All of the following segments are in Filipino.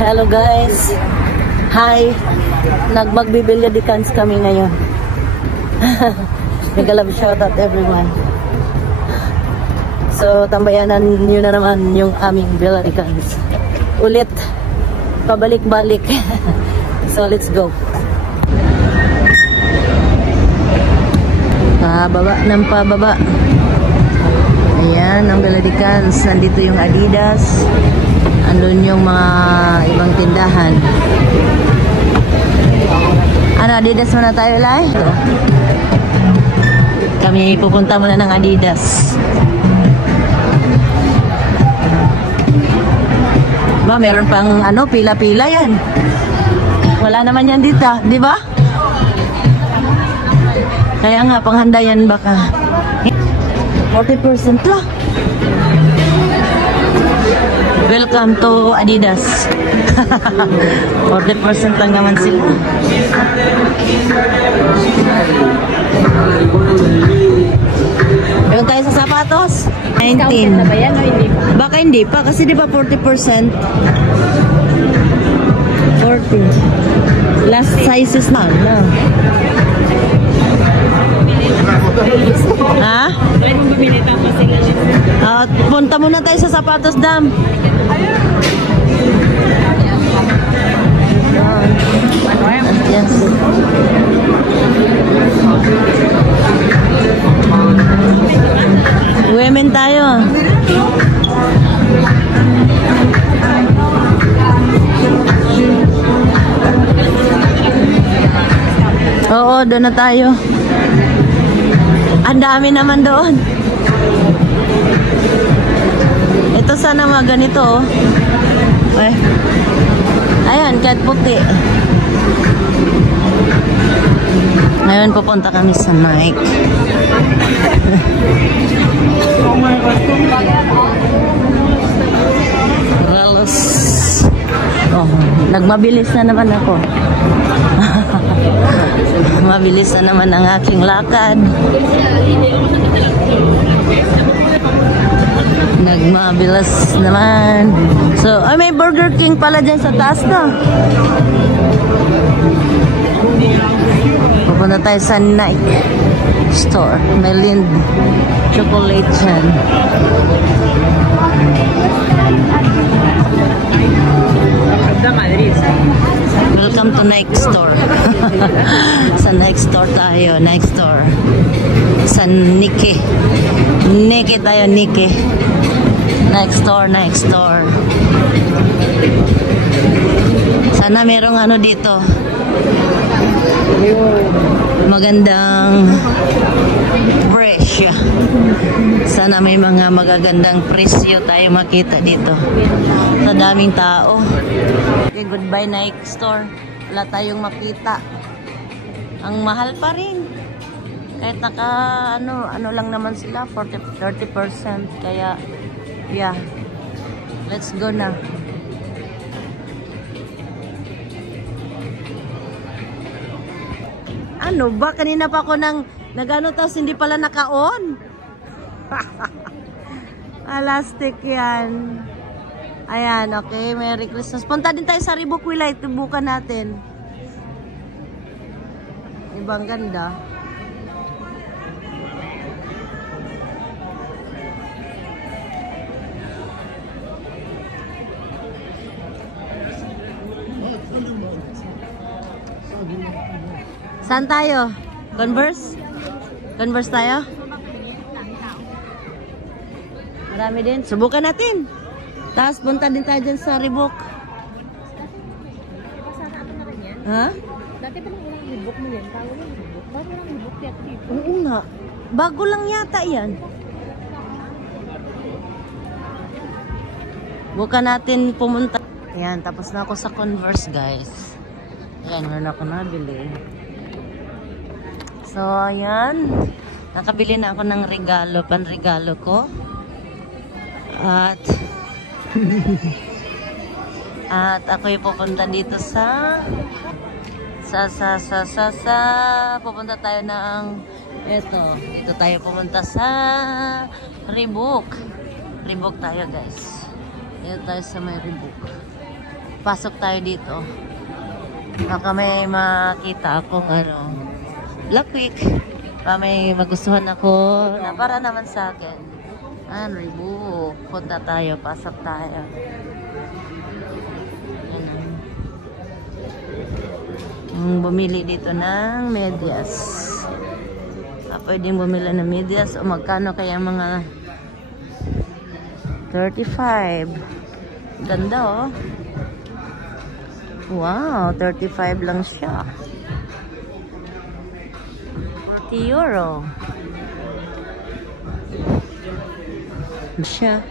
Hello guys. Hi. Nagmagbibilya di cans kami ngayon. Nag-love shout out everyone. So, tambayanan nyo na naman yung aming Bilya di cans. Ulit. Pabalik-balik. So, let's go. Pababa ng pababa. Ayan, ang Bilya di cans. Nandito yung Adidas. Andun yung mga ibang tindahan. Ano, Adidas muna tayo, Lai? Kami pupunta muna ng Adidas. Ba, meron pang ano, pila-pila yan. Wala naman yan dito, di ba? Kaya nga, panghanda yan baka. 40% lang. Welcome to Adidas. 40% lang naman sila. Meron tayo sa sapatos. 19. Na ba yan o hindi pa? Baka hindi pa kasi di ba 40%? 40. Last sizes na. No. Ha? Punta muna tayo sa sapatos, Dam. Yes. Women tayo. Oo, doon na tayo. Ang dami naman doon. Ito sana mga ganito, oh. Okay. Ayan, kahit puti. Ngayon pupunta kami sa Nike. Relos. Oh, nagmabilis na naman ako. Mabilis na naman ang aking lakad. Nagmabilis naman. So, ay may Burger King pala dyan sa taas, no? Pupunta tayo sa Nike store. May Lind chocolate dyan. Welcome to Nike store. Sa Nike store tayo. Nike store. Sa Nike. Nike tayo, Nike. Nike store, Nike store. Sana merong ano dito. Magandang presyo. Sana may mga magagandang presyo tayo makita dito. Sa daming tao. Okay, goodbye Nike store. Wala tayong makita. Ang mahal pa rin. Kahit naka ano lang naman sila 30%. Kaya yeah. Let's go na. Ano ba? Kanina pa ako nagano tapos hindi pala naka-on. Alastik yan. Ayan, okay. Merry Christmas. Punta din tayo sa Reebok Wilay. Tubukan natin. Ibang ganda. Saan tayo? Converse? Converse tayo? Marami din. Subukan natin. Tapos punta din tayo dyan sa Reebok. Ha? Dati pa lang walang Reebok mo yan. Bago lang Reebok. Bago lang Reebok yata dito. Oo nga. Bago lang yata yan. Bukan natin pumunta. Ayan, tapos na ako sa Converse, guys. Ayan, meron ako nabili. So, ayan. Nakabili na ako ng regalo, panregalo ko. At at ako'y pupunta dito pupunta tayo ng dito tayo pupunta sa Reebok. Reebok tayo, guys. Dito tayo sa may Reebok. Pasok tayo dito. Baka may makita ako Black Week. Baka may magustuhan ako na para naman sa akin. Rebu. Punta tayo. Pasok tayo. Bumili dito ng medyas. Pwedeng bumili ng medyas o magkano kaya mga 35. Ganda Wow, 35 lang siya. 40 euro. Siya.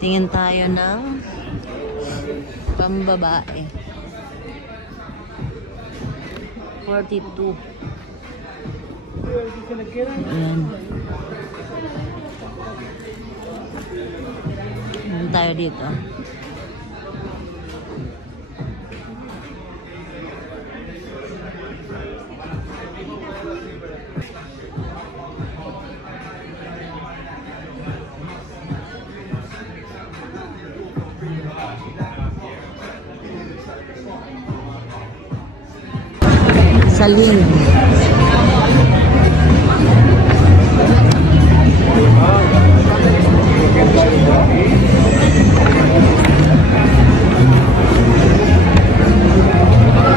Tingin tayo ng pambabae. 42. Ayan. Ayan tayo dito. Saling.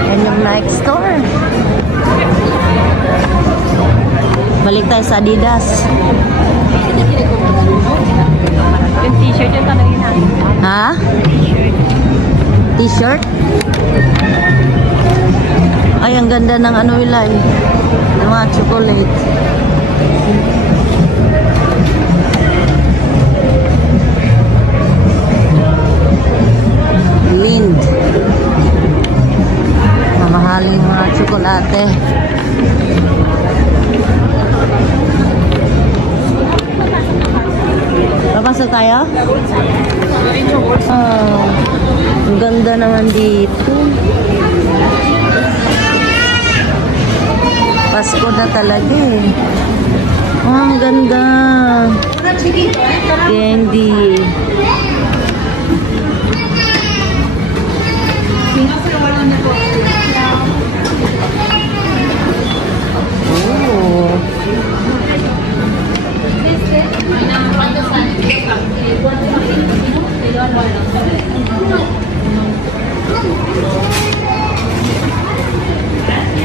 Yan yung Nike store. Balik tayo sa Adidas. Yung t-shirt yung tanongin natin. Ha? T-shirt? Ay, ang ganda ng Wilay. Ng mga chocolate. Lind. Mamahaling mga tsokolate. Papasok tayo? Ang ganda naman dito. Pasko na talaga ang ganda. Candy.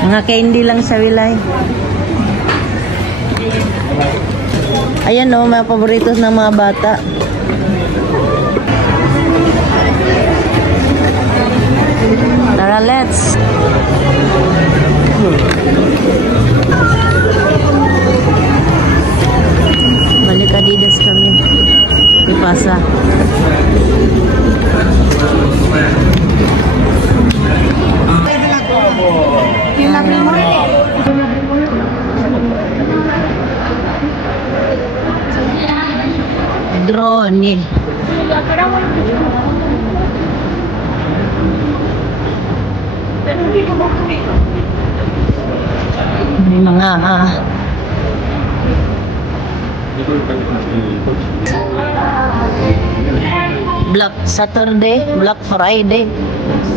Mga candy lang sa Wilay. Ayan mga paboritos ng mga bata. Tara, let's. Balik Adidas kami. Di pasa. Drone. May mga Black Saturday, Black Friday.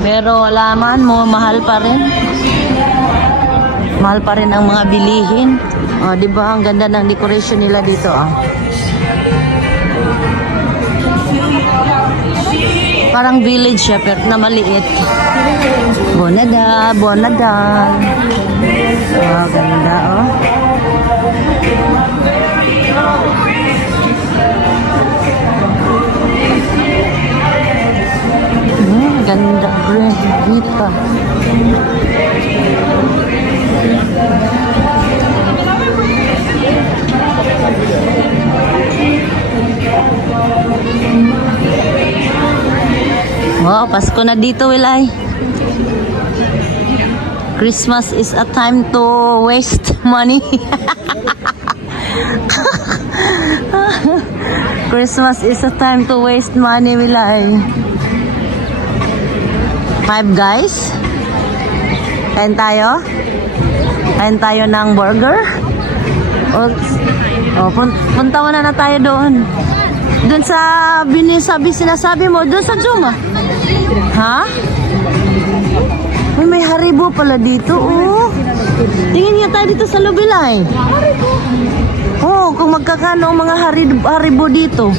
Pero wala man, mahal pa rin. Mahal pa rin ang mga bilihin. Di ba ang ganda ng decoration nila dito Parang village siya pero na maliit. Bonada. Ganda ganda. Great pa. Wow, Pasko na dito, Wilay. Christmas is a time to waste money. Christmas is a time to waste money, Wilay. Five Guys. Kain tayo? Kain tayo ng burger? Punta muna na tayo doon. Doon sa sinasabi mo, doon sa Juma. Ha? May Haribo pala dito, oh. Tingin nga tayo dito sa Lubilay. Oh, kung magkakano ang mga Haribo dito.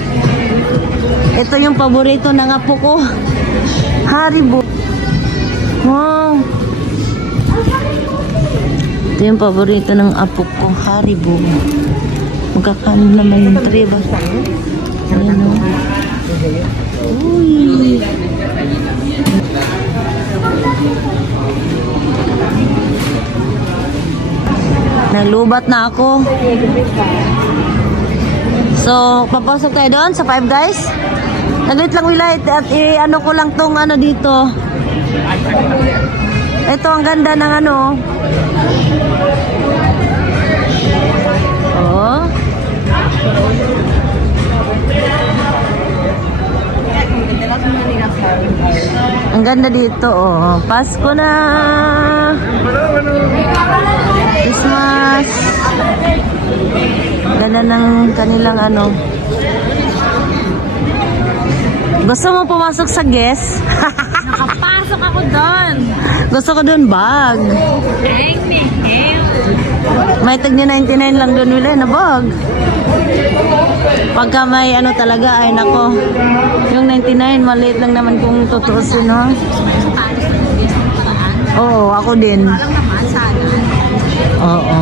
Ito yung paborito ng apo ko. Haribo. Wow. Ito yung paborito ng apo ko, Haribo. Magkakano naman yung 3 ba? Ayan o. Uy. Nalubat na ako. So, papasok tayo doon sa Five Guys. Naglit lang Wilay at ano ko lang tong ano dito. Ito ang ganda ng ano. Oh. Ang ganda dito, oh. Pasko na. Christmas. Ganda ng kanilang ano. Gusto mo pumasok sa guest? Nakapasok ako doon. Gusto ko doon bag. May tag ni 99 lang doon wala na bag. Pagka may ano talaga ay nako. Yung 99 maliit lang naman kung tutuusin, no? Oo, ako din. Oo.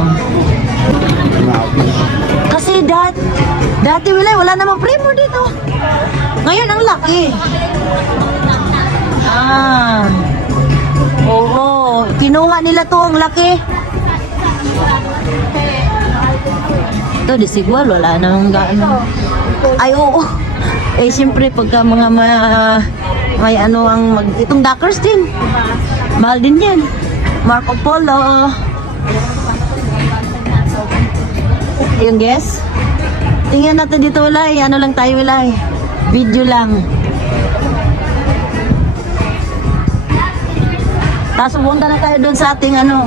Kasi dati wala namang primo dito. Ngayon ang laki. Oo, kinuha nila to ang laki. Ito, di sigwal, wala namang gaano. Ay, oo. Eh, siyempre, pagka mga may ano ang itong Dockers din. Mahal din yan. Marco Polo. Yung guess? Tingnan natin dito, Wilay. Ano lang tayo, Wilay? Video lang. Tapos pumunta na tayo doon sa ating ano.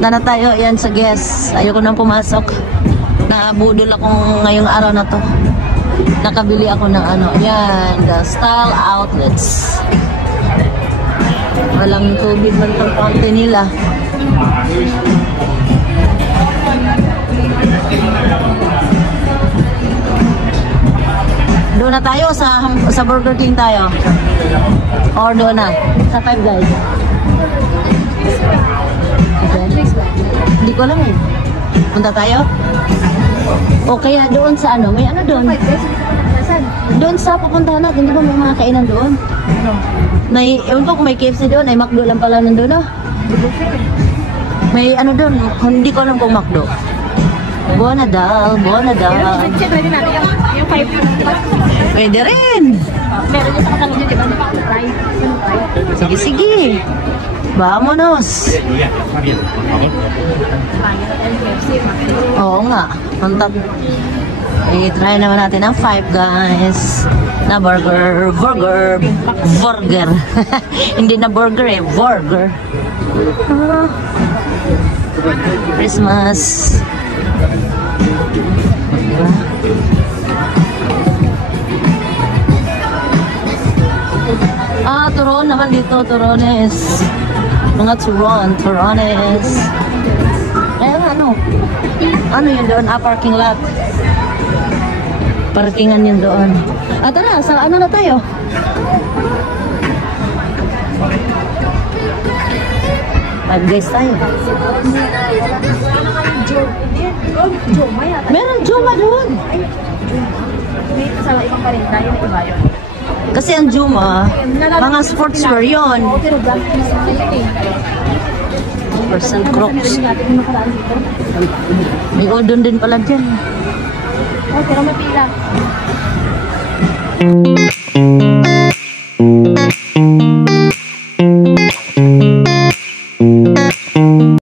Na tayo, yan sa guest. Ayoko nang pumasok. Nabudol ako ngayong araw na to. Nakabili ako ng ano. Yan, the Style Outlets. Walang tubig man itong konti nila. Doon na tayo sa Burger King tayo. Or doon na sa Five Guys. Okay. Hindi ko alam eh. Punta tayo? O kaya doon sa ano? May ano doon? Doon sa pupuntahan natin. Hindi ba may mga kainan doon? May, ewan ko kung may KFC doon. Ay McDo lang pala nandun, no? May ano doon? Hindi ko alam kung McDo. Bonadal. Yung 5. Pwede rin. Meron yung sa katalog yun, di ba? Sige. Vamonos. Oo nga. Mantap. I-try naman natin ang Five Guys na burger. Hindi na burger eh. Burger. Christmas. Turon naman dito, turones. Mga turones. Ayun, ano yun doon? Parking lot. Parkingan yun doon. Tara, sa ano na tayo? Five Guys tayo. Meron Juma doon. May sa ibang parinta, yun na iba yun. Kasi ang Juma, mga sportswear yun. Percent Crocs. May Odon din pala dyan. Pero mapila.